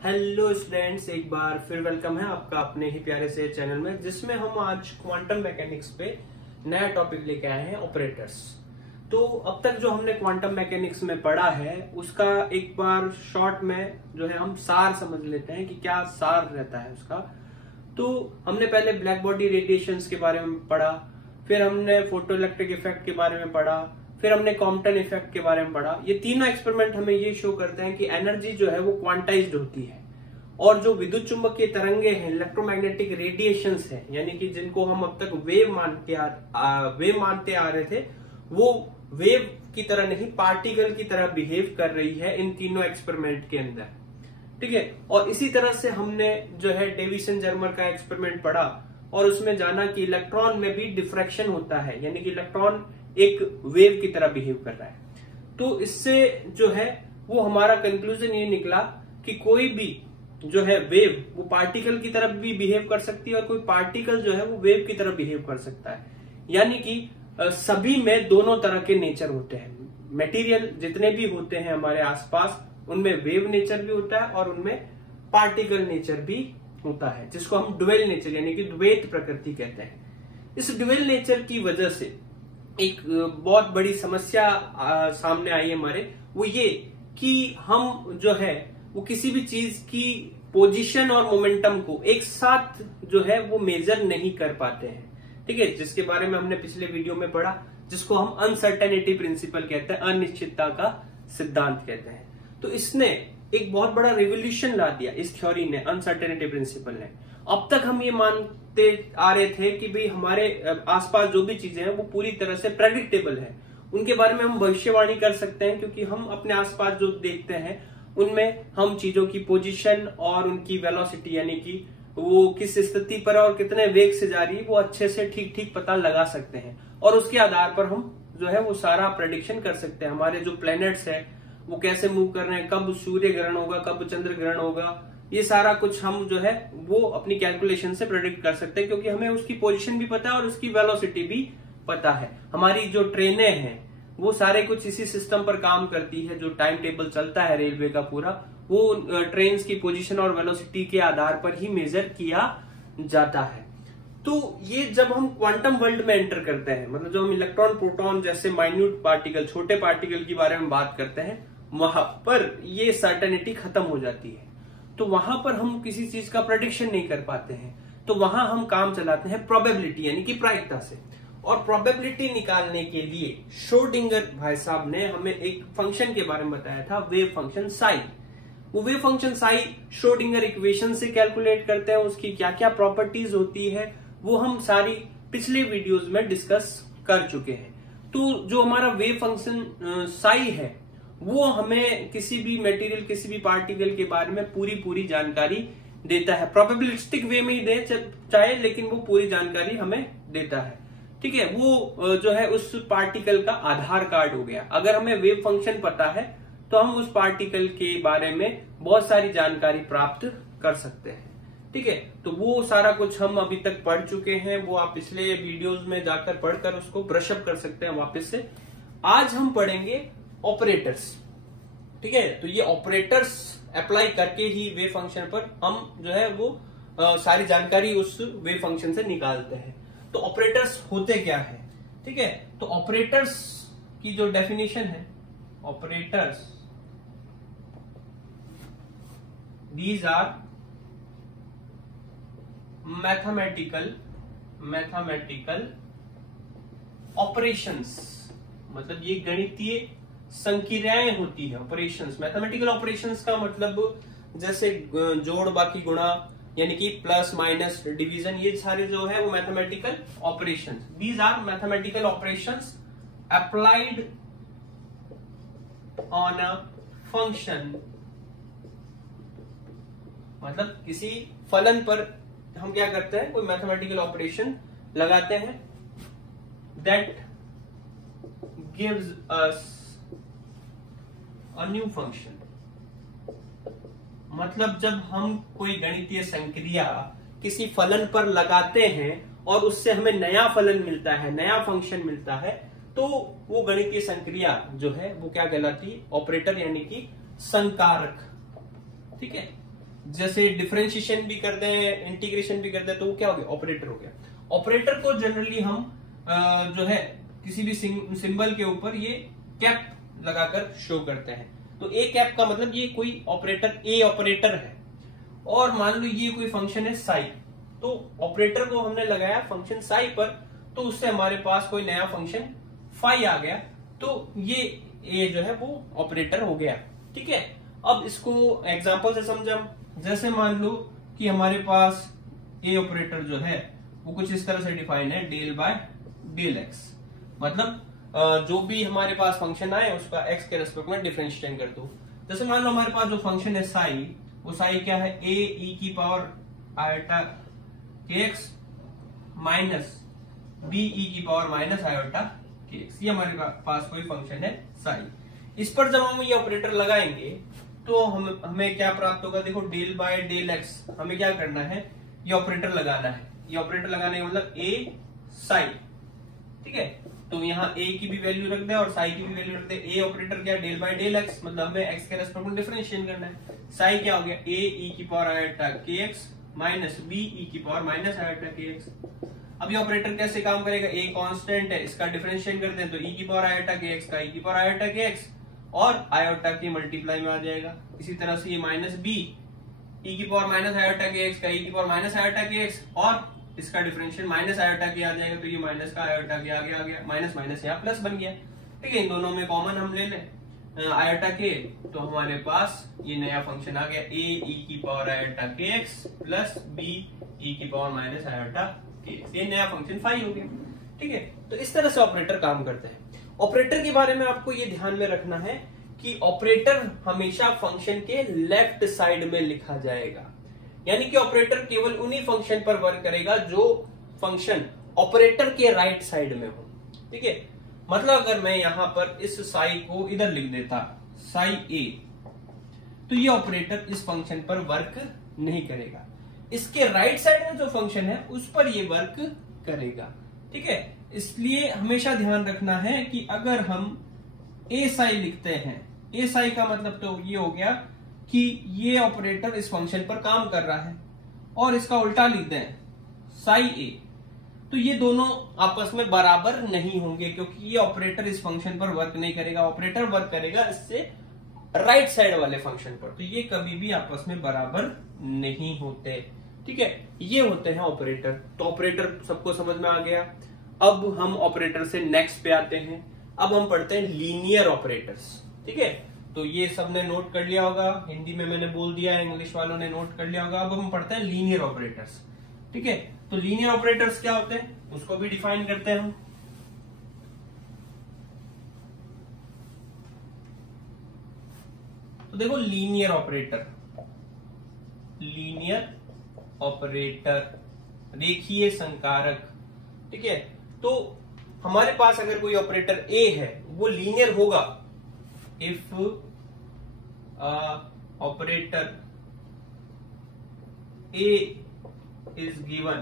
Hello students, एक बार फिर welcome है आपका अपने ही प्यारे से चैनल में, जिसमें हम आज क्वांटम मैकेनिक्स पे नया टॉपिक लेके आए हैं, ऑपरेटर्स। तो अब तक जो हमने क्वांटम मैकेनिक्स में पढ़ा है उसका एक बार शॉर्ट में जो है हम सार समझ लेते हैं कि क्या सार रहता है उसका। तो हमने पहले ब्लैक बॉडी रेडिएशंस के बारे में पढ़ा, फिर हमने फोटो इलेक्ट्रिक इफेक्ट के बारे में पढ़ा, फिर हमने कॉम्पटन इफेक्ट के बारे में पढ़ा। ये तीनों एक्सपेरिमेंट हमें ये शो करते हैं कि एनर्जी जो है वो क्वांटाइज्ड होती है, और जो विद्युत चुंबकीय तरंगे हैं, इलेक्ट्रोमैग्नेटिक रेडिएशंस हैं, यानी कि जिनको हम अब तक वेव मानते आ रहे थे, वो वेव की तरह नहीं, पार्टिकल की तरह बिहेव कर रही है इन तीनों एक्सपेरिमेंट के अंदर। ठीक है, और इसी तरह से हमने जो है डेविसन जर्मर का एक्सपेरिमेंट पढ़ा और उसमें जाना कि इलेक्ट्रॉन में भी डिफ्रैक्शन होता है, यानी कि इलेक्ट्रॉन एक वेव की तरह बिहेव कर रहा है। तो इससे जो है वो हमारा कंक्लूजन ये निकला कि कोई भी जो है वेव वो पार्टिकल की तरफ भी बिहेव कर सकती है और कोई पार्टिकल जो है वो वेव की तरफ बिहेव कर सकता है। यानी कि सभी में दोनों तरह के नेचर होते हैं। मटेरियल जितने भी होते हैं हमारे आसपास, उनमें वेव नेचर भी होता है और उनमें पार्टिकल नेचर भी होता है, जिसको हम ड्वेल नेचर यानी कि द्वैत प्रकृति कहते हैं। इस ड्वेल नेचर की वजह से एक बहुत बड़ी समस्या सामने आई हमारे, वो ये कि हम जो है वो किसी भी चीज की पोजीशन और मोमेंटम को एक साथ जो है वो मेजर नहीं कर पाते हैं। ठीक है, जिसके बारे में हमने पिछले वीडियो में पढ़ा, जिसको हम अनसर्टेनिटी प्रिंसिपल कहते हैं, अनिश्चितता का सिद्धांत कहते हैं। तो इसने एक बहुत बड़ा रिवोल्यूशन ला दिया इस थ्योरी ने, अनसर्टेनिटी प्रिंसिपल ने। अब तक हम ये मानते आ रहे थे कि भाई हमारे आसपास जो भी चीजें हैं वो पूरी तरह से प्रेडिक्टेबल है, उनके बारे में हम भविष्यवाणी कर सकते हैं, क्योंकि हम अपने आसपास जो देखते हैं उनमें हम चीजों की पोजीशन और उनकी वेलोसिटी, यानी कि वो किस स्थिति पर और कितने वेग से जा रही है, वो अच्छे से ठीक ठीक पता लगा सकते हैं, और उसके आधार पर हम जो है वो सारा प्रेडिक्शन कर सकते हैं। हमारे जो प्लैनेट्स है वो कैसे मूव कर रहे हैं, कब सूर्य ग्रहण होगा, कब चंद्र ग्रहण होगा, ये सारा कुछ हम जो है वो अपनी कैलकुलेशन से प्रेडिक्ट कर सकते हैं, क्योंकि हमें उसकी पोजीशन भी पता है और उसकी वेलोसिटी भी पता है। हमारी जो ट्रेनें हैं वो सारे कुछ इसी सिस्टम पर काम करती है, जो टाइम टेबल चलता है रेलवे का पूरा, वो ट्रेन की पोजीशन और वेलोसिटी के आधार पर ही मेजर किया जाता है। तो ये जब हम क्वांटम वर्ल्ड में एंटर करते हैं, मतलब जब हम इलेक्ट्रॉन प्रोटॉन जैसे माइन्यूट पार्टिकल, छोटे पार्टिकल के बारे में बात करते हैं, वहां पर ये सर्टेनिटी खत्म हो जाती है। तो वहां पर हम किसी चीज का प्रेडिक्शन नहीं कर पाते हैं, तो वहां हम काम चलाते हैं प्रोबेबिलिटी यानी कि प्रायिकता से। और प्रोबेबिलिटी निकालने के लिए श्रोडिंगर भाई साहब ने हमें एक फंक्शन के बारे में बताया था, वेव फंक्शन साई। वो wave function psi Schrodinger equation से कैलकुलेट करते हैं, उसकी क्या क्या प्रॉपर्टीज होती है वो हम सारी पिछले वीडियोस में डिस्कस कर चुके हैं। तो जो हमारा वेव फंक्शन साई है वो हमें किसी भी मटेरियल, किसी भी पार्टिकल के बारे में पूरी जानकारी देता है, प्रोबेबिलिस्टिक वे में ही दे चाहे, लेकिन वो पूरी जानकारी हमें देता है। ठीक है, वो जो है उस पार्टिकल का आधार कार्ड हो गया। अगर हमें वेव फंक्शन पता है तो हम उस पार्टिकल के बारे में बहुत सारी जानकारी प्राप्त कर सकते हैं। ठीक है, तो वो सारा कुछ हम अभी तक पढ़ चुके हैं, वो आप पिछले वीडियोस में जाकर पढ़कर उसको ब्रशअप कर सकते हैं वापस से। आज हम पढ़ेंगे ऑपरेटर्स। ठीक है, तो ये ऑपरेटर्स अप्लाई करके ही वेव फंक्शन पर हम जो है वो सारी जानकारी उस वेव फंक्शन से निकालते हैं। तो ऑपरेटर्स होते क्या है? ठीक है, तो ऑपरेटर्स की जो डेफिनेशन है, operators these are mathematical operations, मतलब ये गणितीय संक्रियाएं होती है। ऑपरेशंस, मैथमेटिकल ऑपरेशंस का मतलब जैसे जोड़, बाकी गुणा, यानी कि प्लस माइनस डिवीजन, ये सारे जो है वो mathematical operations. These are mathematical operations applied on a function, मतलब किसी फलन पर हम क्या करते हैं, कोई मैथमेटिकल ऑपरेशन लगाते हैं, that gives us a new function. मतलब जब हम कोई गणितीय संक्रिया किसी फलन पर लगाते हैं और उससे हमें नया फलन मिलता है, नया फंक्शन मिलता है, तो वो गणितीय संक्रिया जो है वो क्या कहलाती है? ऑपरेटर, यानी कि संकारक। ठीक है, जैसे डिफरेंशिएशन भी कर दें, इंटीग्रेशन भी कर दें, तो वो क्या हो गया, ऑपरेटर हो गया। ऑपरेटर को जनरली हम जो है किसी भी सिंबल के ऊपर ये कैप लगाकर शो करते हैं। तो ए कैप का मतलब ये कोई ऑपरेटर, ए ऑपरेटर है, और मान लो ये कोई फंक्शन है साई, तो ऑपरेटर को हमने लगाया फंक्शन साई पर, तो उससे हमारे पास कोई नया फंक्शन फाई आ गया, तो ये ए जो है वो ऑपरेटर हो गया। ठीक है, अब इसको एग्जांपल से समझा। जैसे मान लो कि हमारे पास ए ऑपरेटर जो है वो कुछ इस तरह से डिफाइन है, डेल बाय डेल एक्स, मतलब जो भी हमारे पास फंक्शन आए उसका एक्स के रेस्पेक्ट में डिफरेंशिएट कर दो। जैसे मान लो हमारे पास जो फंक्शन है साई, वो साई क्या है, ए ई की पावर आयोटा के एक्स माइनस बी ई की पावर माइनस आयोटा के एक्स, ये हमारे पास कोई फंक्शन है साई। इस पर जब हम ये ऑपरेटर लगाएंगे तो हमें क्या प्राप्त होगा, देखो डेल बाय डेल एक्स, हमें क्या करना है, ये ऑपरेटर लगाना है। ये ऑपरेटर लगाने का मतलब ए साई, ठीक है, तो यहाँ ए की भी वैल्यू रख दे और साई की भी वैल्यू रख दे। ए ऑपरेटर क्या, डेल बाय डेल एक्स, मतलब हमें एक्स के रेस्पेक्ट में डिफरेंशिएट करना है। साई क्या हो गया, ए ई की पावर आयोटा के एक्स माइनस बी ई की पावर माइनस आयोटा के एक्स। अब ये ऑपरेटर कैसे काम करेगा, ए कांस्टेंट है, इसका डिफरेंशिएट करते हैं तो ई की पावर आयोटा के एक्स का ई की पावर आयोटा के एक्स और आयोटा के मल्टीप्लाई में आ जाएगा। इसी तरह से ये माइनस बी ई की पावर माइनस आयोटा के एक्स का ई की पावर माइनस आयोटा के एक्स और इसका डिफरेंशियल माइनस आयोटा के आ जाएगा, तो ये माइनस का आयोटा के आगे आ गया, माइनस माइनस यहाँ प्लस बन गया। ठीक है, इन दोनों में कॉमन हम ले लें आयोटा के, तो हमारे पास ये नया फंक्शन आ गया, ए ई की पावर आयोटा के एक्स प्लस बी ई की पावर माइनस आयोटा के एक्स, ये नया फंक्शन फाई हो गया। ठीक है, तो इस तरह से ऑपरेटर काम करते हैं। ऑपरेटर के बारे में आपको ये ध्यान में रखना है कि ऑपरेटर हमेशा फंक्शन के लेफ्ट साइड में लिखा जाएगा, यानी कि ऑपरेटर केवल उन्हीं फंक्शन पर वर्क करेगा जो फंक्शन ऑपरेटर के राइट साइड में हो। ठीक है, मतलब अगर मैं यहां पर इस साई को इधर लिख देता साई ए, तो ये ऑपरेटर इस फंक्शन पर वर्क नहीं करेगा, इसके राइट साइड में जो फंक्शन है उस पर ये वर्क करेगा। ठीक है, इसलिए हमेशा ध्यान रखना है कि अगर हम ए साई लिखते हैं, ए साई का मतलब तो ये हो गया कि ये ऑपरेटर इस फंक्शन पर काम कर रहा है, और इसका उल्टा लिख दें साई ए, तो ये दोनों आपस में बराबर नहीं होंगे, क्योंकि ये ऑपरेटर इस फंक्शन पर वर्क नहीं करेगा, ऑपरेटर वर्क करेगा इससे राइट साइड वाले फंक्शन पर, तो ये कभी भी आपस में बराबर नहीं होते। ठीक है, ये होते हैं ऑपरेटर। तो ऑपरेटर सबको समझ में आ गया। अब हम ऑपरेटर से नेक्स्ट पे आते हैं। अब हम पढ़ते हैं लीनियर ऑपरेटर्स। ठीक है, तो ये सबने नोट कर लिया होगा, हिंदी में मैंने बोल दिया है, इंग्लिश वालों ने नोट कर लिया होगा। अब हम पढ़ते हैं लीनियर ऑपरेटर्स। ठीक है, तो लीनियर ऑपरेटर्स क्या होते हैं उसको भी डिफाइन करते हैं हम। तो देखो लीनियर ऑपरेटर, लीनियर ऑपरेटर रेखीय संकारक। ठीक है, तो हमारे पास अगर कोई ऑपरेटर ए है वो लीनियर होगा if operator A is given,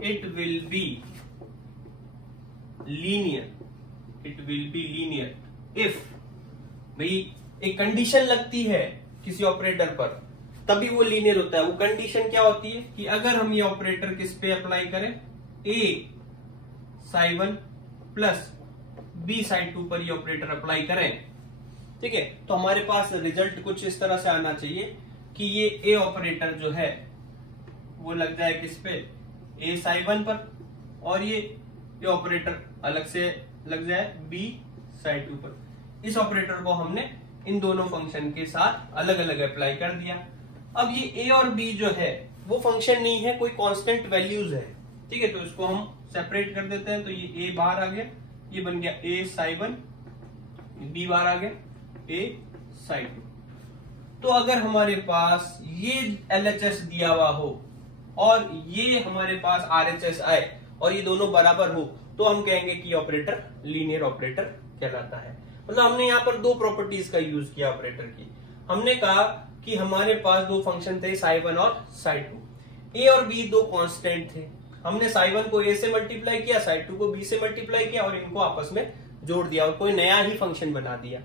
it will be linear, it will be linear if, भाई एक कंडीशन लगती है किसी ऑपरेटर पर तभी वो लीनियर होता है। वो कंडीशन क्या होती है कि अगर हम ये ऑपरेटर किस पे अप्लाई करें, ए साई 1 प्लस बी साई 2 पर ये ऑपरेटर अप्लाई करें, ठीक है, तो हमारे पास रिजल्ट कुछ इस तरह से आना चाहिए कि ये ए ऑपरेटर जो है वो लग जाए किस पे, ए साई 1 पर, और ये ऑपरेटर अलग से लग जाए बी साई 2 पर। इस ऑपरेटर को हमने इन दोनों फंक्शन के साथ अलग अलग अप्लाई कर दिया। अब ये ए और बी जो है वो फंक्शन नहीं है, कोई कांस्टेंट वैल्यूज है। ठीक है, तो इसको हम सेपरेट कर देते हैं। तो ये ए बाहर आ गया, ये बन गया ए साई 1, बी बाहर आ गया ए साई 2। तो अगर हमारे पास ये एलएचएस दिया हुआ हो और ये हमारे पास आरएचएस आए और ये दोनों बराबर हो, तो हम कहेंगे कि ऑपरेटर लीनियर ऑपरेटर कहलाता है। मतलब हमने यहाँ पर दो प्रॉपर्टीज का यूज किया ऑपरेटर की। हमने कहा कि हमारे पास दो फंक्शन थे साई 1 और साई 2, ए और बी दो कांस्टेंट थे। हमने साई 1 को ए से मल्टीप्लाई किया, साई 2 को बी से मल्टीप्लाई किया और इनको आपस में जोड़ दिया और कोई नया ही फंक्शन बना दिया।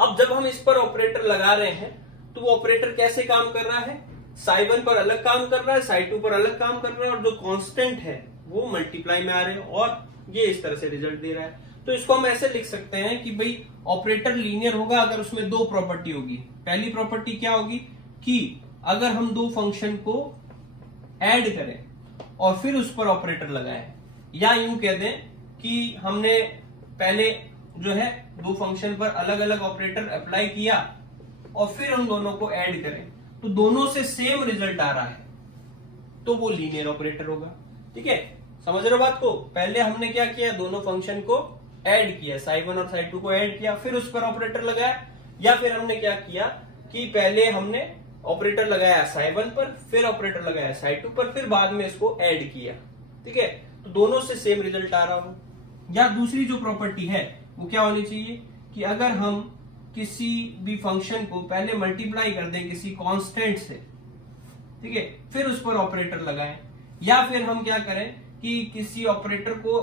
अब जब हम इस पर ऑपरेटर लगा रहे हैं तो वो ऑपरेटर कैसे काम कर रहा है, साई 1 पर अलग काम कर रहा है, साई 2 पर अलग काम कर रहा है, और जो कांस्टेंट है वो मल्टीप्लाई में आ रहे हैं, और ये इस तरह से रिजल्ट दे रहा है। तो इसको हम ऐसे लिख सकते हैं कि भाई ऑपरेटर लीनियर होगा अगर उसमें दो प्रॉपर्टी होगी। पहली प्रॉपर्टी क्या होगी कि अगर हम दो फंक्शन को ऐड करें और फिर उस पर ऑपरेटर लगाएं, या यूं कह दें कि हमने पहले जो है दो फंक्शन पर अलग अलग ऑपरेटर अप्लाई किया और फिर उन दोनों को ऐड करें, तो दोनों से सेम रिजल्ट आ रहा है, तो वो लीनियर ऑपरेटर होगा। ठीक है, समझ रहे हो बात को। पहले हमने क्या किया, दोनों फंक्शन को ऐड किया, साई 1 और साई 2 को ऐड किया, फिर उस पर ऑपरेटर लगाया, या फिर हमने क्या किया कि पहले हमने ऑपरेटर लगाया साई 1 पर, फिर ऑपरेटर लगाया साई 2 पर, फिर बाद में इसको ऐड किया। ठीक है, तो दोनों से सेम रिजल्ट आ रहा हो। या दूसरी जो प्रॉपर्टी है वो क्या होनी चाहिए कि अगर हम किसी भी फंक्शन को पहले मल्टीप्लाई कर दें किसी कांस्टेंट से, ठीक है, फिर उस पर ऑपरेटर लगाएं, या फिर हम क्या करें कि किसी ऑपरेटर को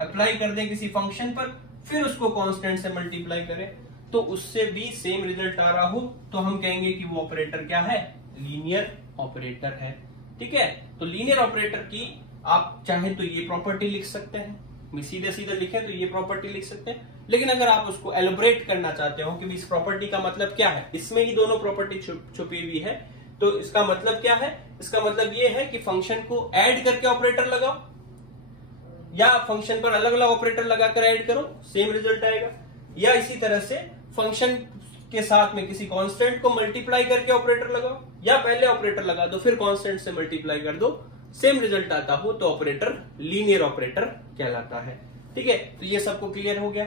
अप्लाई कर दें किसी फंक्शन पर, फिर उसको कांस्टेंट से मल्टीप्लाई करें, तो उससे भी सेम रिजल्ट आ रहा हो, तो हम कहेंगे कि वो ऑपरेटर क्या है, लीनियर ऑपरेटर है। ठीक है, तो लीनियर ऑपरेटर की आप चाहे तो ये प्रॉपर्टी लिख सकते हैं, सीधे सीधे लिखे तो ये प्रॉपर्टी लिख सकते हैं, लेकिन अगर आप उसको एलोबरेट करना चाहते हो कि इस प्रॉपर्टी का मतलब क्या है, इसमें ही दोनों प्रॉपर्टी छुपी हुई है, तो इसका मतलब क्या है, इसका मतलब ये है कि फंक्शन को ऐड करके ऑपरेटर लगाओ, या फंक्शन पर अलग अलग ऑपरेटर लगाकर ऐड करो, सेम रिजल्ट आएगा, या इसी तरह से फंक्शन के साथ में किसी कांस्टेंट को मल्टीप्लाई करके ऑपरेटर लगाओ, या पहले ऑपरेटर लगा दो फिर कांस्टेंट से मल्टीप्लाई कर दो, सेम रिजल्ट आता हो, तो ऑपरेटर लीनियर ऑपरेटर कहलाता है। ठीक है, तो ये सबको क्लियर हो गया।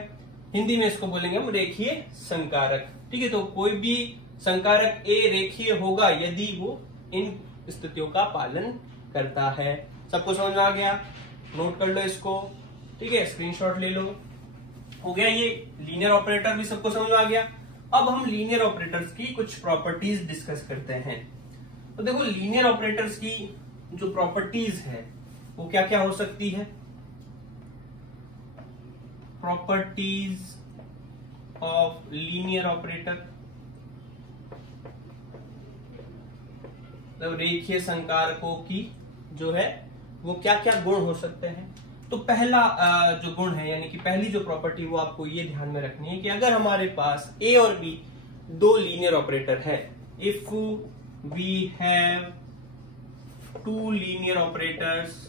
हिंदी में इसको बोलेंगे हम रेखीय संकारक। ठीक है, तो कोई भी संकारक ए रेखीय होगा यदि वो इन स्थितियों का पालन करता है। सबको समझ में आ गया, नोट कर लो इसको। ठीक है, स्क्रीनशॉट ले लो। हो गया, ये लीनियर ऑपरेटर भी सबको समझ में आ गया। अब हम लीनियर ऑपरेटर्स की कुछ प्रॉपर्टीज डिस्कस करते हैं। तो देखो, लीनियर ऑपरेटर्स की जो प्रॉपर्टीज है वो क्या क्या हो सकती है। प्रॉपर्टीज ऑफ लीनियर ऑपरेटर, मतलब रेखीय संकारकों की जो है वो क्या क्या गुण हो सकते हैं। तो पहला जो गुण है, यानी कि पहली जो प्रॉपर्टी, वो आपको ये ध्यान में रखनी है कि अगर हमारे पास ए और बी दो लीनियर ऑपरेटर है, if we have two linear operators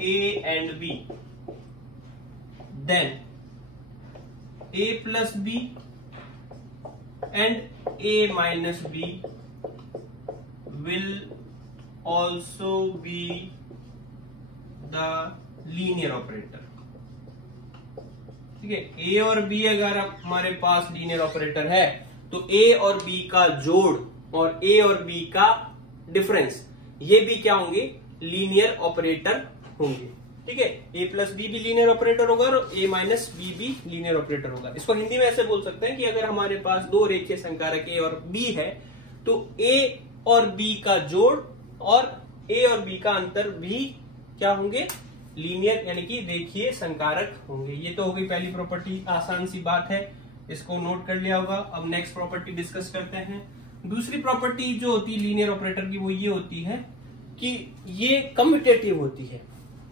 A and B, then A plus B and A minus B will also be the linear operator। ठीक है, A और B अगर हमारे पास लीनियर ऑपरेटर है तो A और B का जोड़ और A और B का डिफरेंस, ये भी क्या होंगे, लीनियर ऑपरेटर होंगे। ठीक है, A प्लस बी भी लीनियर ऑपरेटर होगा और A माइनस बी भी लीनियर ऑपरेटर होगा। इसको हिंदी में ऐसे बोल सकते हैं कि अगर हमारे पास दो रेखीय संकारक A और B है तो A और B का जोड़ और A और B का अंतर भी क्या होंगे, लीनियर यानी कि रेखीय संकारक होंगे। ये तो हो गई पहली प्रॉपर्टी, आसान सी बात है, इसको नोट कर लिया होगा। अब नेक्स्ट प्रॉपर्टी डिस्कस करते हैं। दूसरी प्रॉपर्टी जो होती है लीनियर ऑपरेटर की वो ये होती है कि ये कम्यूटेटिव होती है।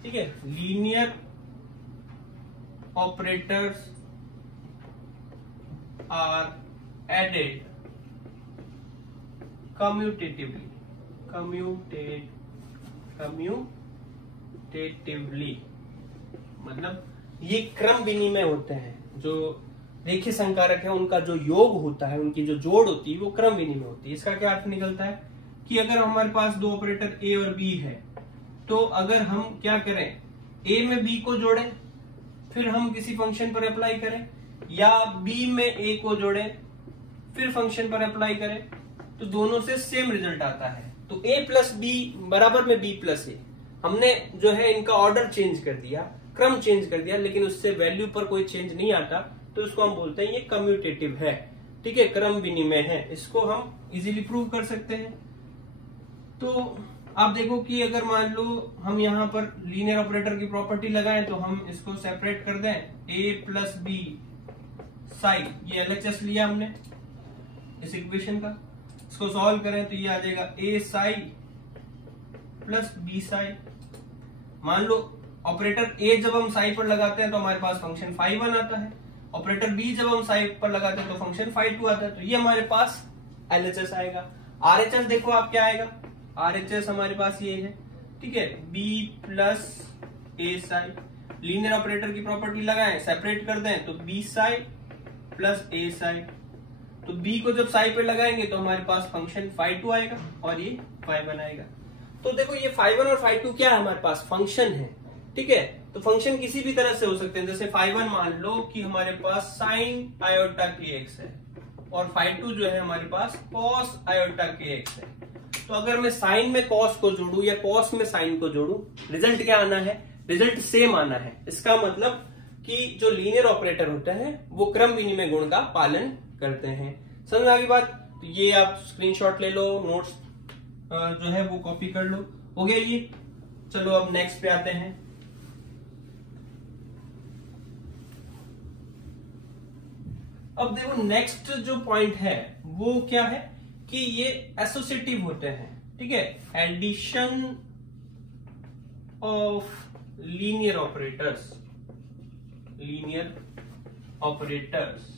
ठीक है, लीनियर ऑपरेटर्स आर एडेड कम्यूटेटिवली, मतलब ये क्रम विनिमय होते हैं। जो रेखीय संकारक है उनका जो योग होता है, उनकी जो जोड़ होती है वो क्रम विनिमय होती है। इसका क्या अर्थ निकलता है कि अगर हमारे पास दो ऑपरेटर A और B है तो अगर हम क्या करें, A में B को जोड़ें फिर हम किसी फंक्शन पर अप्लाई करें, या B में A को जोड़ें फिर फंक्शन पर अप्लाई करें, तो दोनों से सेम रिजल्ट आता है। तो A प्लस B बराबर में B प्लस A, हमने जो है इनका ऑर्डर चेंज कर दिया, क्रम चेंज कर दिया, लेकिन उससे वैल्यू पर कोई चेंज नहीं आता, तो इसको हम बोलते हैं ये कम्यूटेटिव है। ठीक है, क्रम विनिमय है। इसको हम इजीली प्रूव कर सकते हैं। तो आप देखो कि अगर मान लो हम यहाँ पर लीनियर ऑपरेटर की प्रॉपर्टी लगाएं तो हम इसको सेपरेट कर दें, A प्लस बी साई, ये LHS लिया हमने इस इक्वेशन का, इसको सॉल्व करें तो ये आ जाएगा ए साई प्लस बी साई। मान लो ऑपरेटर ए जब हम साई पर लगाते हैं तो हमारे पास फंक्शन फाई 1 आता है, ऑपरेटर बी जब हम साई पर लगाते हैं तो फंक्शन फाई 2 आता है, तो ये हमारे पास LHS आएगा। RHS देखो आप क्या आएगा, RHS हमारे पास ये है, ठीक है, बी प्लस ए साई। लीनियर ऑपरेटर की प्रॉपर्टी लगाएं, सेपरेट कर दें तो बी साई प्लस ए साई, तो बी को जब साई पे लगाएंगे तो हमारे पास फंक्शन फाई 2 आएगा और ये फाई 1 आएगा। तो देखो ये फाई 1 और फाई 2 क्या है, हमारे पास फंक्शन है, ठीक है। तो फंक्शन किसी भी तरह से हो सकते हैं, जैसे फाई 1 मान लो कि हमारे पास साइन आयोटा के एक्स है और फाई 2 जो है हमारे पास कॉस आयोटा के एक्स है। तो अगर मैं साइन में कॉस को जोड़ू या कॉस में साइन को जोड़ू, रिजल्ट क्या आना है, रिजल्ट सेम आना है। इसका मतलब कि जो लीनियर ऑपरेटर होते हैं वो क्रम विनिमय गुण का पालन करते हैं। समझ में आ गई बात? तो ये आप स्क्रीनशॉट ले लो, नोट्स जो है वो कॉपी कर लो, हो गया ये। चलो अब नेक्स्ट पे आते हैं। अब देखो नेक्स्ट जो पॉइंट है वो क्या है कि ये एसोसिएटिव होते हैं, ठीक है। Addition of linear operators, linear operators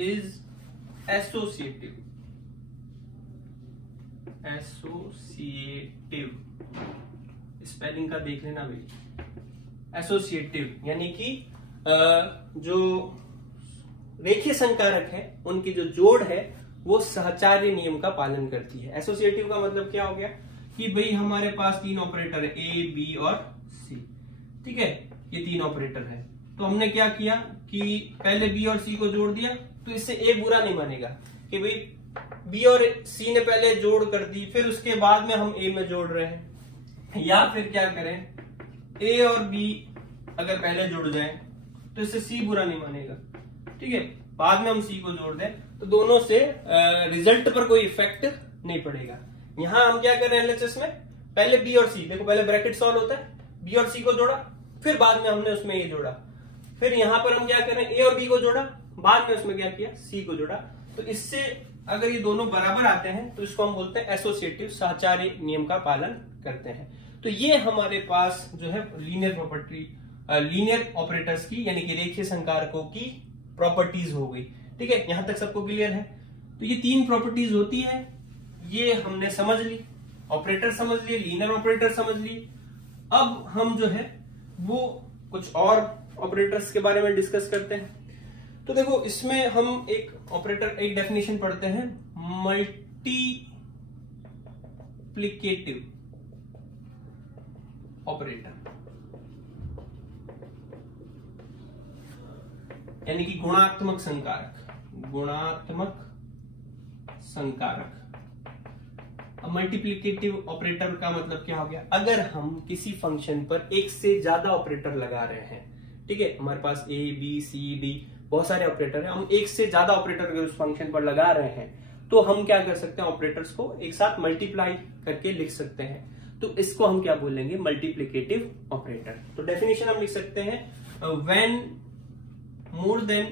is associative, associative spelling का देख लेना भाई। एसोसिएटिव यानी कि जो रेखीय संकारक है उनकी जो जोड़ है वो सहचार्य नियम का पालन करती है। एसोसिएटिव का मतलब क्या हो गया कि भाई हमारे पास तीन ऑपरेटर है, ए बी और सी, ठीक है, ये तीन ऑपरेटर है। तो हमने क्या किया कि पहले बी और सी को जोड़ दिया, तो इससे ए बुरा नहीं मानेगा कि भाई बी और सी ने पहले जोड़ कर दी, फिर उसके बाद में हम ए में जोड़ रहे हैं। या फिर क्या करें, ए और बी अगर पहले जुड़ जाए तो इससे सी बुरा नहीं मानेगा, ठीक है, बाद में हम सी को जोड़ दें तो दोनों से रिजल्ट पर कोई इफेक्ट नहीं पड़ेगा। यहां हम क्या कर रहे हैं एलएचएस में, पहले बी और सी, देखो पहले ब्रैकेट सॉल्व होता है, बी और सी को जोड़ा, फिर बाद में हमने उसमें ए जोड़ा, फिर यहां पर हम क्या कर रहे हैं, ए और बी को जोड़ा, बाद में उसमें क्या किया, सी को जोड़ा। तो इससे अगर ये दोनों बराबर आते हैं तो इसको हम बोलते हैं एसोसिएटिव, सहचारी नियम का पालन करते हैं। तो ये हमारे पास जो है लीनियर प्रॉपर्टी, लीनियर ऑपरेटर्स की यानी कि रेखीय संकारकों की प्रॉपर्टीज हो गई, ठीक है। यहां तक सबको क्लियर है? तो ये तीन प्रॉपर्टीज होती है, ये हमने समझ ली, ऑपरेटर समझ लिए, लीनियर ऑपरेटर समझ ली। अब हम जो है वो कुछ और ऑपरेटर्स के बारे में डिस्कस करते हैं। तो देखो इसमें हम एक ऑपरेटर, एक डेफिनेशन पढ़ते हैं, मल्टीप्लिकेटिव ऑपरेटर, यानी कि गुणात्मक संकारक, गुणात्मक संकारक। अब मल्टीप्लिकेटिव ऑपरेटर का मतलब क्या हो गया, अगर हम किसी फंक्शन पर एक से ज्यादा ऑपरेटर लगा रहे हैं, ठीक है, हमारे पास ए बी सी डी बहुत सारे ऑपरेटर हैं, हम एक से ज्यादा ऑपरेटर अगर उस फंक्शन पर लगा रहे हैं तो हम क्या कर सकते हैं, ऑपरेटर्स को एक साथ मल्टीप्लाई करके लिख सकते हैं। तो इसको हम क्या बोलेंगे, मल्टीप्लिकेटिव ऑपरेटर। तो डेफिनेशन हम लिख सकते हैं, when more than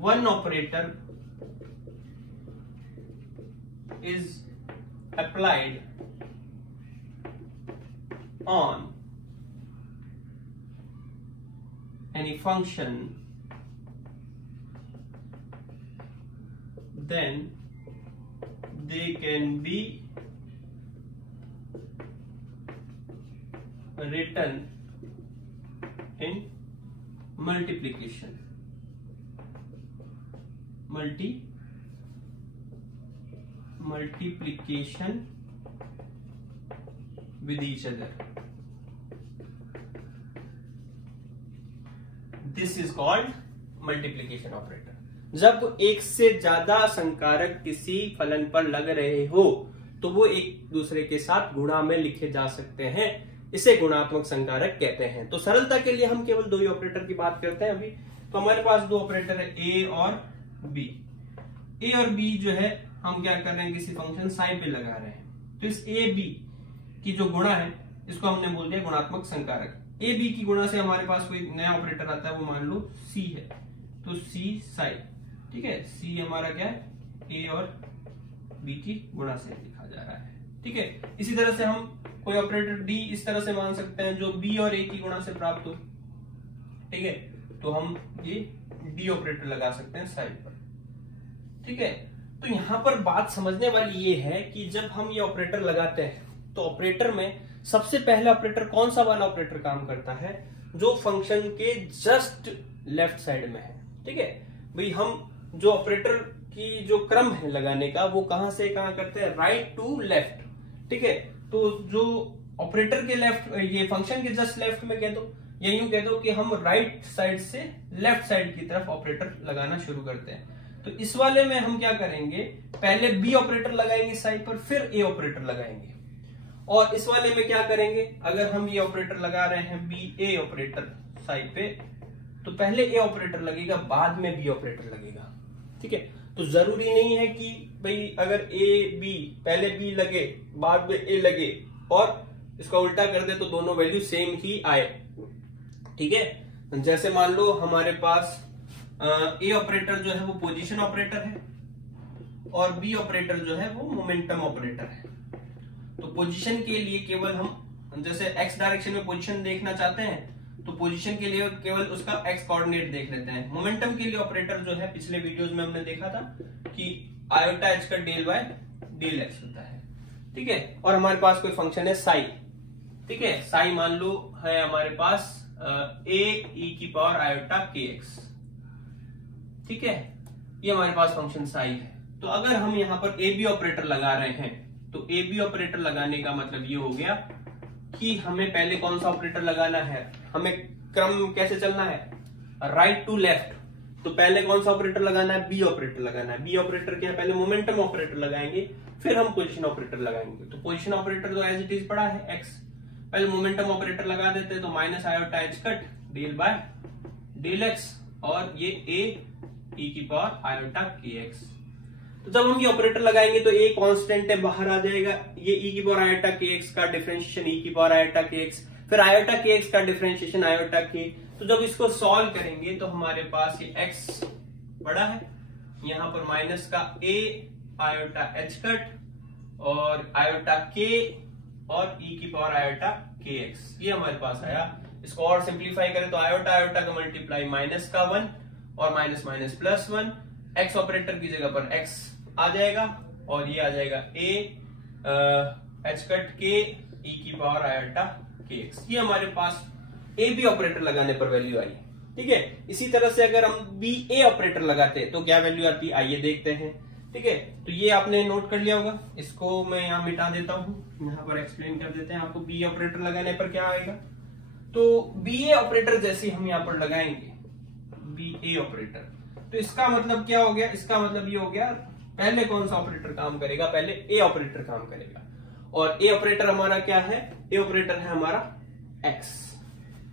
one operator is applied on any function, then they can be written in multiplication, multiplication with each other, this is called multiplication operator. जब एक से ज्यादा संकारक किसी फलन पर लग रहे हो तो वो एक दूसरे के साथ गुणा में लिखे जा सकते हैं, इसे गुणात्मक संकारक कहते हैं। तो सरलता के लिए हम केवल दो ही ऑपरेटर की बात करते हैं अभी। तो हमारे पास दो ऑपरेटर है, ए और बी। ए और बी जो है हम क्या कर रहे हैं, किसी फंक्शन साई पे लगा रहे हैं, तो इस ए बी की जो गुणा है इसको हमने बोल दिया गुणात्मक संकारक। ए बी की गुणा से हमारे पास कोई नया ऑपरेटर आता है, वो मान लो सी है, तो सी साई, ठीक है, सी हमारा क्या है, ए और बी की गुणा से लिखा जा रहा है, ठीक है। इसी तरह से हम कोई ऑपरेटर डी इस तरह से मान सकते हैं जो बी और ए की गुणा से प्राप्त हो, ठीक है, तो हम ये डी ऑपरेटर लगा सकते हैं साइड पर, ठीक है। तो यहां पर बात समझने वाली ये है कि जब हम ये ऑपरेटर लगाते हैं तो ऑपरेटर में सबसे पहला ऑपरेटर कौन सा वाला ऑपरेटर काम करता है, जो फंक्शन के जस्ट लेफ्ट साइड में है, ठीक है। भाई हम जो ऑपरेटर की जो क्रम है लगाने का वो कहां से कहां करते हैं, राइट टू लेफ्ट, ठीक है। तो जो ऑपरेटर के लेफ्ट, ये फंक्शन के जस्ट लेफ्ट में कह दो या यूं कह दो कि हम राइट साइड से लेफ्ट साइड की तरफ ऑपरेटर लगाना शुरू करते हैं। तो इस वाले में हम क्या करेंगे, पहले बी ऑपरेटर लगाएंगे साइड पर, फिर ए ऑपरेटर लगाएंगे। और इस वाले में क्या करेंगे, अगर हम ये ऑपरेटर लगा रहे हैं बी ए ऑपरेटर साइड पे, तो पहले ए ऑपरेटर लगेगा, बाद में बी ऑपरेटर लगेगा, ठीक है। तो जरूरी नहीं है कि भाई अगर ए बी पहले बी लगे बाद में ए लगे, और इसका उल्टा कर दे तो दोनों वैल्यू सेम ही आए, ठीक है। जैसे मान लो हमारे पास ए ऑपरेटर जो है वो पोजीशन ऑपरेटर है और बी ऑपरेटर जो है वो मोमेंटम ऑपरेटर है। तो पोजीशन के लिए केवल हम जैसे एक्स डायरेक्शन में पोजीशन देखना चाहते हैं तो पोजीशन के लिए केवल उसका एक्स कोऑर्डिनेट देख लेते हैं। मोमेंटम के लिए ऑपरेटर जो है पिछले वीडियोस में हमने देखा था कि आयोटा एच का डेल वाई डेल एक्स होता है, ठीक है। और हमारे पास कोई फंक्शन है साई, ठीक है, साई मान लो है हमारे पास ए ई की पावर आयोटा के एक्स, ठीक है, ये हमारे पास फंक्शन साई है। तो अगर हम यहां पर ए बी ऑपरेटर लगा रहे हैं तो ए बी ऑपरेटर लगाने का मतलब ये हो गया कि हमें पहले कौन सा ऑपरेटर लगाना है, हमें क्रम कैसे चलना है, राइट टू लेफ्ट। तो पहले कौन सा ऑपरेटर लगाना है, बी ऑपरेटर लगाना है। बी ऑपरेटर क्या है, पहले मोमेंटम ऑपरेटर लगाएंगे, फिर हम पोजीशन ऑपरेटर लगाएंगे। तो पोजीशन ऑपरेटर तो एज इट इज पड़ा है एक्स, पहले मोमेंटम ऑपरेटर लगा देते हैं तो minus iota h cut del by del x, और ये ए ई की पावर आयोटा के एक्स। तो जब हम ये ऑपरेटर लगाएंगे तो ए कांस्टेंट है, बाहर आ जाएगा, ये ई की पावर आयोटा के एक्स का डिफरेंशिएशन ई की पावर आयोटा के एक्स, फिर आयोटा के एक्स का डिफरेंशिएशन आयोटा के। तो जब इसको सॉल्व करेंगे तो हमारे पास ये एक्स बड़ा है, यहां पर माइनस का ए आयोटा एच कट और आयोटा के और ई की पावर आयोटा के एक्स, ये हमारे पास आया। इसको और सिंप्लीफाई करें तो आयोटा आयोटा का मल्टीप्लाई माइनस का 1 और minus minus plus 1, x operator की जगह पर एक्स आ जाएगा और ये आ जाएगा ए एच कट के ई की पावर आयोटा के एक्स। ये हमारे पास ए बी ऑपरेटर लगाने पर वैल्यू आई, ठीक है। इसी तरह से अगर हम बी ए ऑपरेटर लगाते हैं तो क्या वैल्यू आती है, आइए देखते हैं, ठीक है। तो ये आपने नोट कर लिया होगा, इसको मैं यहाँ मिटा देता हूं, यहाँ पर एक्सप्लेन कर देते हैं आपको बी ऑपरेटर लगाने पर क्या आएगा। तो बी ए ऑपरेटर जैसे हम यहाँ पर लगाएंगे बी ए ऑपरेटर, तो इसका मतलब क्या हो गया, इसका मतलब ये हो गया पहले कौन सा ऑपरेटर काम करेगा, पहले ए ऑपरेटर काम करेगा। और ए ऑपरेटर हमारा क्या है, ए ऑपरेटर है हमारा एक्स,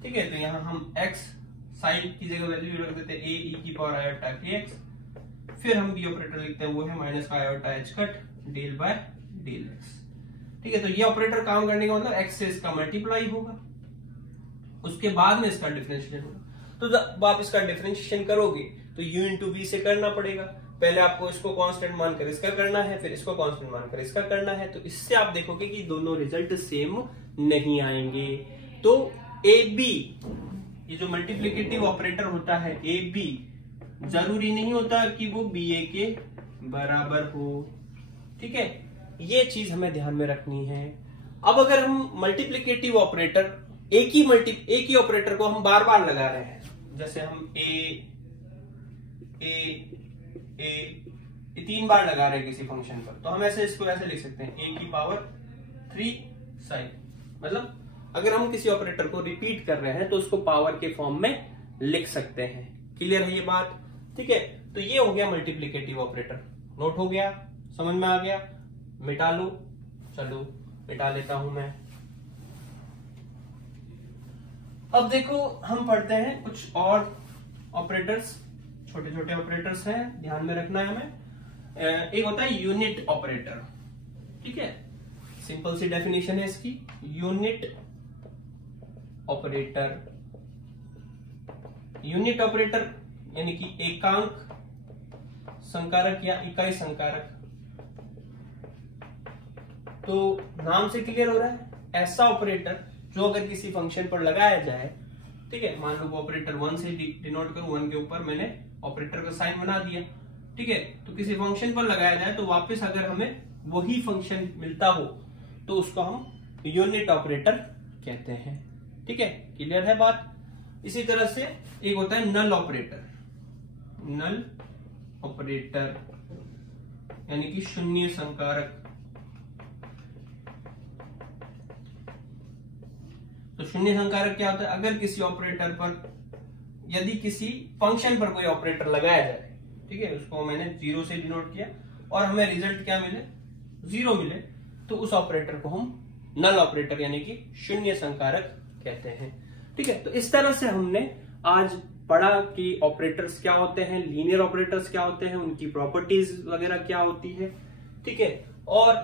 ठीक है। तो यहां हम एक्स साइड की जगह वैल्यू रख देते हैं ए ई की पावर आयोटा के एक्स, फिर हम बी ऑपरेटर लिखते हैं वो है माइनस का iota h cut del by del x, ठीक है। तो ये ऑपरेटर काम करने का मतलब एक्स से इसका मल्टीप्लाई होगा, उसके बाद में इसका डिफरेंशिएशन होगा। तो जब आप इसका डिफरेंशिएशन करोगे तो u इंटू वी से करना पड़ेगा, पहले आपको इसको कांस्टेंट मानकर इसका करना है, फिर इसको कांस्टेंट मानकर इसका करना है। तो इससे आप देखोगे कि दोनों रिजल्ट सेम नहीं आएंगे। तो ए बी, ये जो मल्टीप्लिकेटिव ऑपरेटर होता है ए बी, जरूरी नहीं होता कि वो बी ए के बराबर हो, ठीक है। ये चीज हमें ध्यान में रखनी है। अब अगर हम मल्टीप्लिकेटिव ऑपरेटर एक ही ऑपरेटर को हम बार बार लगा रहे हैं, जैसे हम ए ये 3 बार लगा रहे हैं किसी फंक्शन पर, तो हम ऐसे इसको ऐसे लिख सकते हैं ए की पावर 3 साइन। मतलब अगर हम किसी ऑपरेटर को रिपीट कर रहे हैं तो उसको पावर के फॉर्म में लिख सकते हैं। क्लियर है ये बात, ठीक है। तो ये हो गया मल्टीप्लिकेटिव ऑपरेटर, नोट हो गया, समझ में आ गया, मिटा लो, चलो मिटा लेता हूं मैं। अब देखो हम पढ़ते हैं कुछ और ऑपरेटर्स, छोटे छोटे ऑपरेटर्स हैं, ध्यान में रखना है हमें। एक होता है यूनिट ऑपरेटर, ठीक है, सिंपल सी डेफिनेशन है इसकी। यूनिट ऑपरेटर, यूनिट ऑपरेटर यानी कि एकांक संकारक या इकाई संकारक। तो नाम से क्लियर हो रहा है, ऐसा ऑपरेटर जो अगर किसी फंक्शन पर लगाया जाए, ठीक है, मान लो वो ऑपरेटर 1 से डिनोट करूं, 1 के ऊपर मैंने ऑपरेटर का साइन बना दिया, ठीक है, तो किसी फंक्शन पर लगाया जाए तो वापस अगर हमें वही फंक्शन मिलता हो तो उसको हम यूनिट ऑपरेटर कहते हैं। ठीक है, क्लियर है बात। इसी तरह से एक होता है नल ऑपरेटर, नल ऑपरेटर यानी कि शून्य संकारक। तो शून्य संकारक क्या होता है, अगर किसी ऑपरेटर पर, यदि किसी फंक्शन पर कोई ऑपरेटर लगाया जाए, ठीक है, उसको मैंने 0 से डिनोट किया और हमें रिजल्ट क्या मिले, 0 मिले, तो उस ऑपरेटर को हम नल ऑपरेटर यानी कि शून्य संकारक कहते हैं। ठीक है, तो इस तरह से हमने आज पढ़ा कि ऑपरेटर्स क्या होते हैं, लीनियर ऑपरेटर्स क्या होते हैं, उनकी प्रॉपर्टीज वगैरह क्या होती है। ठीक है, और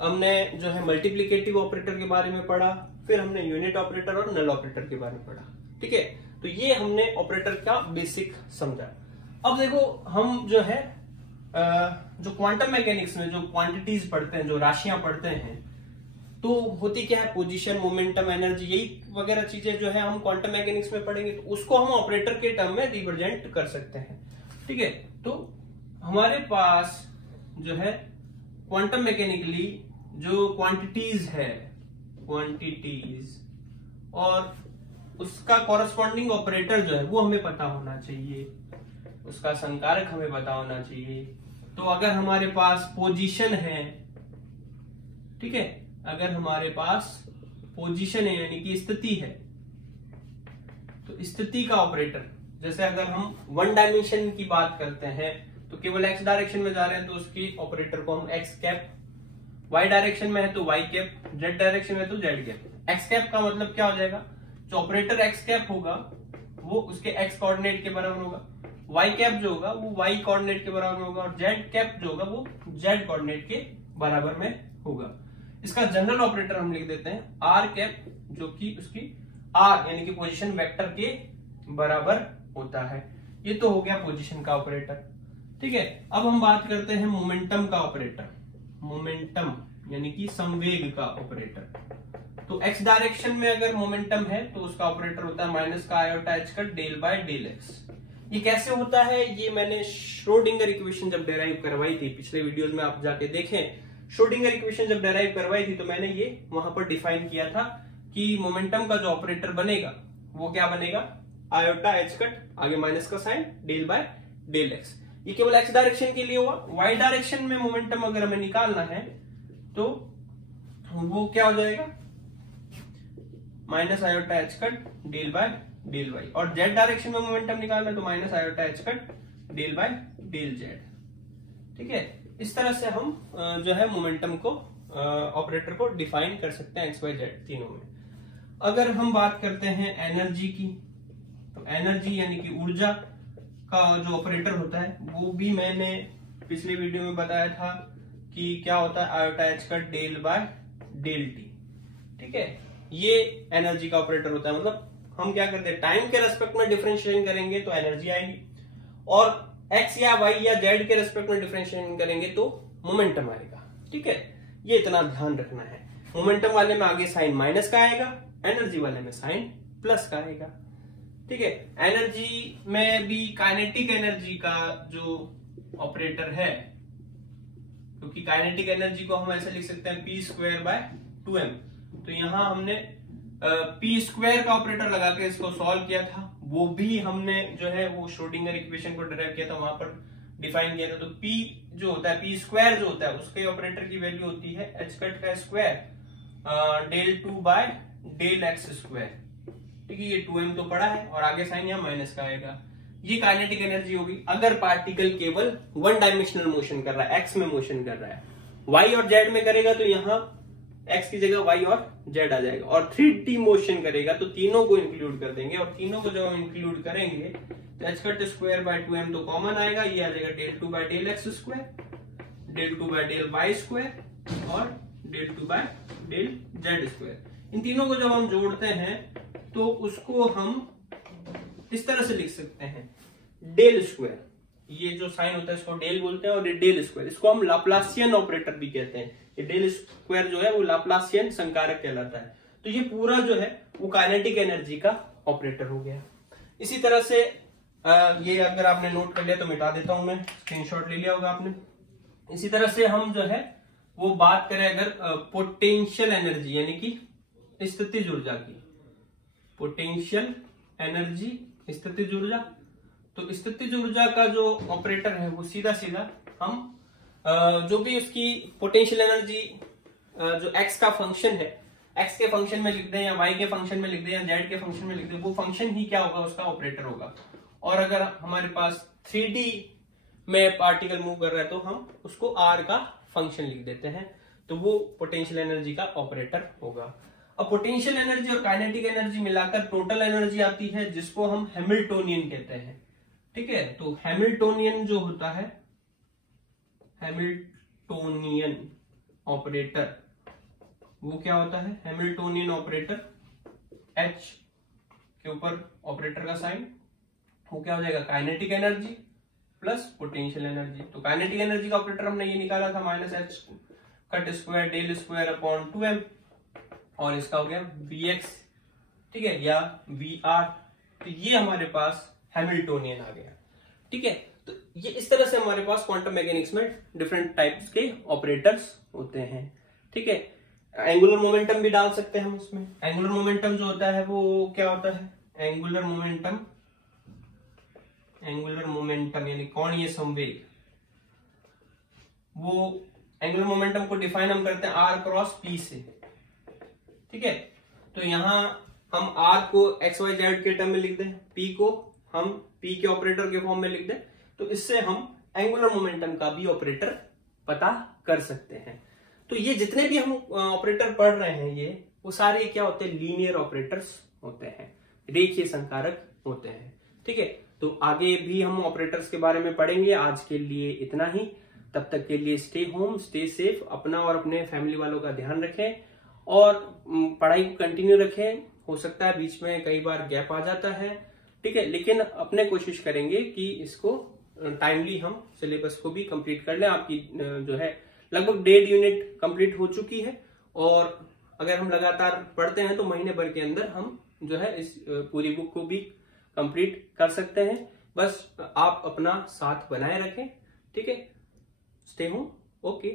हमने जो है मल्टीप्लिकेटिव ऑपरेटर के बारे में पढ़ा, फिर हमने यूनिट ऑपरेटर और नल ऑपरेटर के बारे में पढ़ा। ठीक है, तो ये हमने ऑपरेटर का बेसिक समझा। अब देखो, हम जो है जो क्वांटम मैकेनिक्स में जो क्वांटिटीज पढ़ते हैं, जो राशियां पढ़ते हैं, तो होती क्या है, पोजीशन, मोमेंटम, एनर्जी, यही वगैरह चीजें जो है हम क्वांटम मैकेनिक्स में पढ़ेंगे, तो उसको हम ऑपरेटर के टर्म में रिप्रेजेंट कर सकते हैं। ठीक है, तो हमारे पास जो है क्वांटम मैकेनिकली जो क्वांटिटीज है, क्वांटिटीज और उसका कॉरस्पॉन्डिंग ऑपरेटर जो है वो हमें पता होना चाहिए, उसका संकारक हमें पता होना चाहिए। तो अगर हमारे पास पोजीशन है, ठीक है, अगर हमारे पास पोजीशन है यानी कि स्थिति है, तो स्थिति का ऑपरेटर, जैसे अगर हम वन डायमेंशन की बात करते हैं तो केवल एक्स डायरेक्शन में जा रहे हैं तो उसकी ऑपरेटर को हम एक्स कैप, वाई डायरेक्शन में है तो वाई कैप, जेड डायरेक्शन में तो जेड कैप। एक्स कैप का मतलब क्या हो जाएगा, जो ऑपरेटर एक्स कैप होगा वो उसके एक्स कोऑर्डिनेट के बराबर होगा, वाई कैप जो होगा वो वाई कोऑर्डिनेट के बराबर होगा, और जेड कैप जो होगा वो जेड कोऑर्डिनेट के बराबर में होगा। इसका जनरल ऑपरेटर हम लिख देते हैं आर कैप, जो कि उसकी आर यानी कि पोजीशन वेक्टर के बराबर होता है। ये तो हो गया पोजीशन का ऑपरेटर। ठीक है, अब हम बात करते हैं मोमेंटम का ऑपरेटर, मोमेंटम यानी कि संवेग का ऑपरेटर। तो एक्स डायरेक्शन में अगर मोमेंटम है तो उसका ऑपरेटर होता है माइनस का आयोटा एच का डेल बाय डेल एक्स। ये कैसे होता है, ये मैंने श्रोडिंगर इक्वेशन जब डेराइव करवाई थी, पिछले वीडियोस में आप जाके देखें, श्रोडिंगर इक्वेशन जब डेराइव करवाई थी तो मैंने ये वहां पर डिफाइन किया था कि मोमेंटम का जो ऑपरेटर बनेगा वो क्या बनेगा, आयोटा एच कट, आगे माइनस का sign, del by del x. ये केवल एक्स डायरेक्शन के लिए हुआ। वाई डायरेक्शन में मोमेंटम अगर हमें निकालना है तो वो क्या हो जाएगा, minus iota h cut del by del y, और जेड डायरेक्शन में मोमेंटम निकालना है तो minus iota h cut del by del z. ठीक है, इस तरह से हम जो है मोमेंटम को ऑपरेटर को डिफाइन कर सकते हैं एक्स वाई जेड तीनों में। अगर हम बात करते हैं एनर्जी की, तो एनर्जी यानी कि ऊर्जा का जो ऑपरेटर होता है वो भी मैंने पिछले वीडियो में बताया था कि क्या होता है, आयोटा एच का डेल बाय डेल टी। ठीक है, ये एनर्जी का ऑपरेटर होता है। मतलब हम क्या करते हैं, टाइम के रेस्पेक्ट में डिफरेंशिएशन करेंगे तो एनर्जी आएगी, और एक्स या वाई या जेड के रेस्पेक्ट में डिफरेंशिएशन करेंगे तो मोमेंटम आएगा। ठीक है, ये इतना ध्यान रखना है। मोमेंटम वाले में आगे साइन माइनस का आएगा, एनर्जी वाले में साइन प्लस का आएगा। ठीक है, एनर्जी में भी काइनेटिक एनर्जी का जो ऑपरेटर है, क्योंकि काइनेटिक एनर्जी को हम ऐसे लिख सकते हैं पी स्क्वायर बाय 2m। तो यहां हमने पी स्क्वायर का ऑपरेटर लगा के इसको सॉल्व किया था, वो भी हमने जो है वो श्रोडिंगर इक्वेशन को डिराइव किया था, वहां पर डिफाइन किया था। तो पी जो होता है, पी स्क्वायर जो होता है, उसके ऑपरेटर की वैल्यू होती है एच कट का square del 2 by del x square. ठीक है, ये 2m तो पड़ा है और आगे साइन यहाँ माइनस का आएगा। ये काइनेटिक एनर्जी होगी अगर पार्टिकल केवल वन डायमेंशनल मोशन कर रहा है, एक्स में मोशन कर रहा है। वाई और जेड में करेगा तो यहाँ एक्स की जगह वाई और जेड आ जाएगा, और 3D मोशन करेगा तो तीनों को इंक्लूड कर देंगे, और तीनों को जब हम इंक्लूड करेंगे तो H cut square by 2m तो कॉमन आएगा, ये आ जाएगा del 2 by del x square, del 2 by del y square और del 2 by del z square. इन तीनों को जब हम जोड़ते हैं तो उसको हम इस तरह से लिख सकते हैं, डेल स्क्वायर। ये जो साइन होता है इसको डेल बोलते हैं, और ये डेल स्क्वायर, इसको हम लाप्लासियन ऑपरेटर भी कहते हैं। ये डेल स्क्वायर जो है वो लाप्लासियन संकारक कहलाता है। तो ये पूरा जो है वो काइनेटिक एनर्जी का ऑपरेटर हो गया। इसी तरह से ये अगर आपने नोट कर लिया तो मिटा देता हूं मैं, स्क्रीनशॉट ले लिया होगा आपने। इसी तरह से हम जो है वो बात करें अगर पोटेंशियल एनर्जी यानी कि स्थितिज ऊर्जा की, पोटेंशियल एनर्जी स्थितिज ऊर्जा, तो स्थितिज ऊर्जा का जो ऑपरेटर है वो सीधा सीधा हम जो भी उसकी पोटेंशियल एनर्जी जो एक्स का फंक्शन है, एक्स के फंक्शन में लिख दें या वाई के फंक्शन में लिख दें या जेड के फंक्शन में लिख दें, वो फंक्शन ही क्या होगा, उसका ऑपरेटर होगा। और अगर हमारे पास 3D में पार्टिकल मूव कर रहा है तो हम उसको आर का फंक्शन लिख देते हैं, तो वो पोटेंशियल एनर्जी का ऑपरेटर होगा। अब पोटेंशियल एनर्जी और काइनेटिक एनर्जी मिलाकर टोटल एनर्जी आती है, जिसको हम हैमिल्टोनियन कहते हैं। ठीक है, तो हैमिल्टोनियन जो होता है, हैमिल्टोनियन ऑपरेटर, वो क्या होता है, हैमिल्टोनियन ऑपरेटर, एच के ऊपर ऑपरेटर का साइन, वो क्या हो जाएगा, kinetic energy plus potential energy. तो काइनेटिक एनर्जी का ऑपरेटर हमने ये निकाला था minus h cut square del square upon 2m, और इसका हो गया Vx, ठीक है, या Vr। तो ये हमारे पास हैमिल्टोनियन आ गया। ठीक है, तो ये इस तरह से हमारे पास क्वांटम मैकेनिक्स में डिफरेंट टाइप्स के ऑपरेटर्स होते हैं। ठीक है, एंगुलर मोमेंटम भी डाल सकते हैं हम उसमें। एंगुलर मोमेंटम जो होता है वो क्या होता है, एंगुलर मोमेंटम, एंगुलर मोमेंटम यानी कोणीय संवेग, वो एंगुलर मोमेंटम को डिफाइन हम करते हैं r क्रॉस p से। ठीक है, तो यहां हम r को xyz के टर्म में लिख दें, p को हम p के ऑपरेटर के फॉर्म में लिख दें, तो इससे हम एंगुलर मोमेंटम का भी ऑपरेटर पता कर सकते हैं। तो ये जितने भी हम ऑपरेटर पढ़ रहे हैं ये वो सारे क्या होते हैं, लीनियर ऑपरेटर्स होते हैं, रेखीय संकारक होते हैं। ठीक है, तो आगे भी हम ऑपरेटर्स के बारे में पढ़ेंगे। आज के लिए इतना ही, तब तक के लिए स्टे होम, स्टे सेफ, अपना और अपने फैमिली वालों का ध्यान रखें और पढ़ाई को कंटिन्यू रखें। हो सकता है बीच में कई बार गैप आ जाता है, ठीक है, लेकिन अपने कोशिश करेंगे कि इसको टाइमली हम सिलेबस को भी कंप्लीट कर लें। आपकी जो है लगभग 1.5 यूनिट कंप्लीट हो चुकी है, और अगर हम लगातार पढ़ते हैं तो महीने भर के अंदर हम जो है इस पूरी बुक को भी कंप्लीट कर सकते हैं। बस आप अपना साथ बनाए रखें। ठीक है, स्टे होम, ओके।